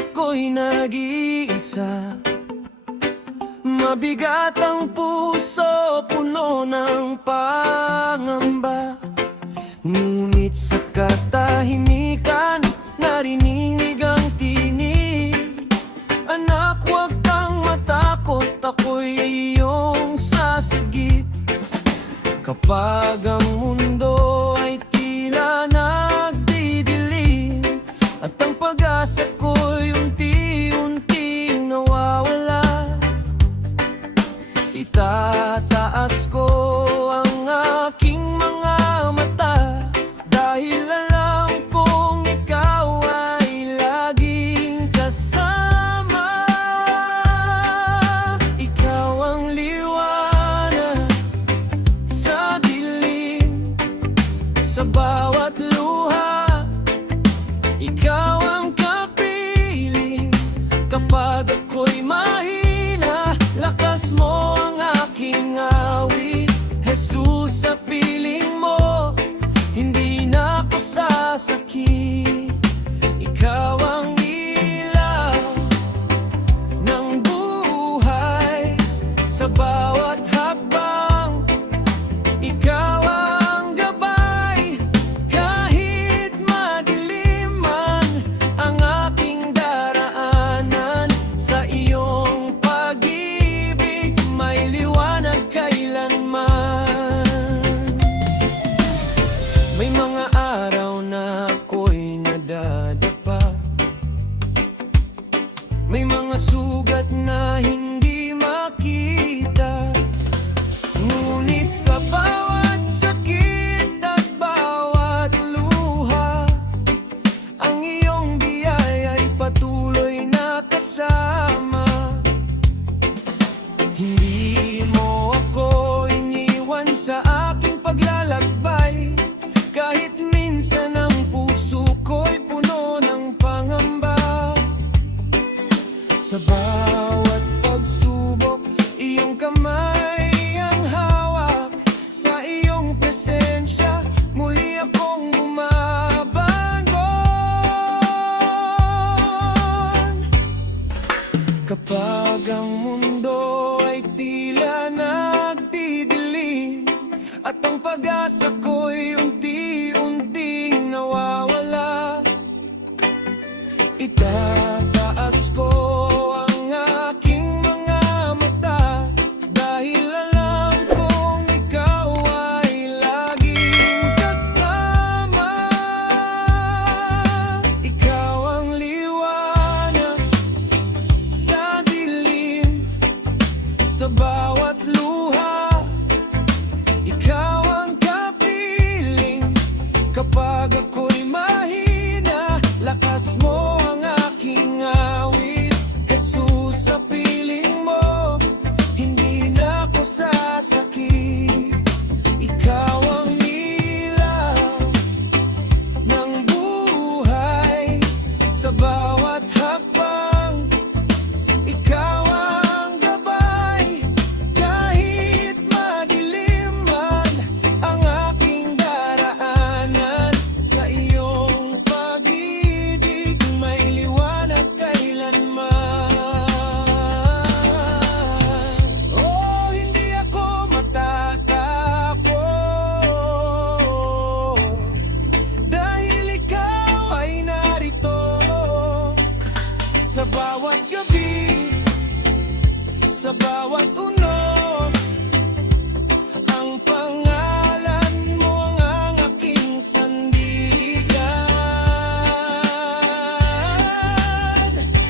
ako'y nag-iisa. Mabigat ang puso, puno ng pangamba. Ngunit sa katahimikan, narinig ang tinig. Anak, huwag kang matakot, ako'y iyong sasagip. Kapag ang mundo ay tila nagdidilim, at ang pag-asa ko'y unti-unting nawawala, itataas ko ang aking mga mata, dahil alam kong ikaw ay laging kasama. Ikaw ang liwanag sa dilim, sa bawat luha. Ikaw ang kapiling kapag ako'y mahina. Lakas mo ang aking awit, Jesus, sa piling mo hindi na ako sasakit. Ikaw ang ilaw ng buhay sa bawat hakbang. Ikaw ang gabay kahit madilim man ang aking daraanan. Sa iyong pag-ibig may liwanag kailanman. May mga araw na ako'y nadadapa, may mga sugat na hindi makita. Ngunit sa bawat sakit at bawat luha, ang iyong biyaya ay patuloy na kasama. Hindi mo ako iniwan sa aking paglalakbay, kahit minsan ang puso ko'y puno ng pangamba. Sa bawat pagsubok, iyong kamay ang hawak. Sa iyong presensya, muli akong bumabangon. Kapag ang mundo ay tila nagdidilim, at ang pag-asa ko'y unti-unting nawawala, itataas ko ang aking mga mata, dahil alam kong ikaw ay laging kasama. Ikaw ang liwanag sa dilim, sa bawat luha. Ikaw ang kapiling kapag ako'y mahina. Lakas mo ang aking awit, Jesus, sa piling mo hindi na ako sasakit. Ikaw ang ilaw ng buhay sa bawat hakbang. Ikaw ang gabay kahit madilim man ang aking daraanan. Sa iyong pag-ibig may liwanag kailanman. Oh, hindi ako matatakot, dahil ikaw ay narito. Sa bawat gabi, sa bawat unos, ang pangalan mo ang aking sandigan.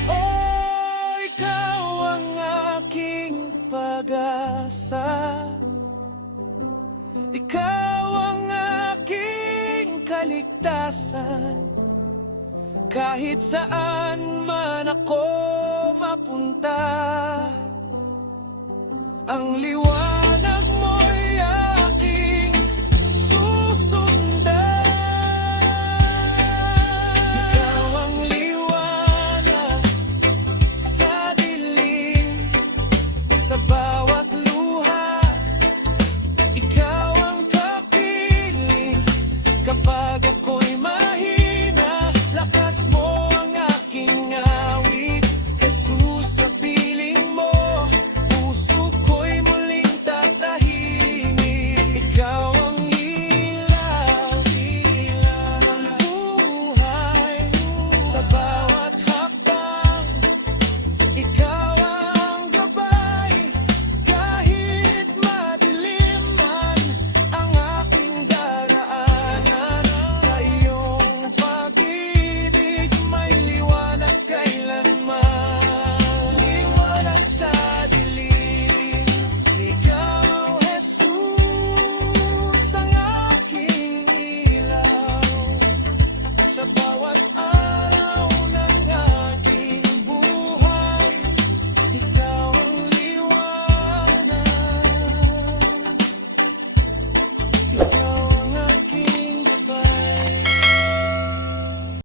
Oh, ikaw ang aking pag-asa, ikaw ang aking kaligtasan. Kahit saan man ako mapunta, ang liwanag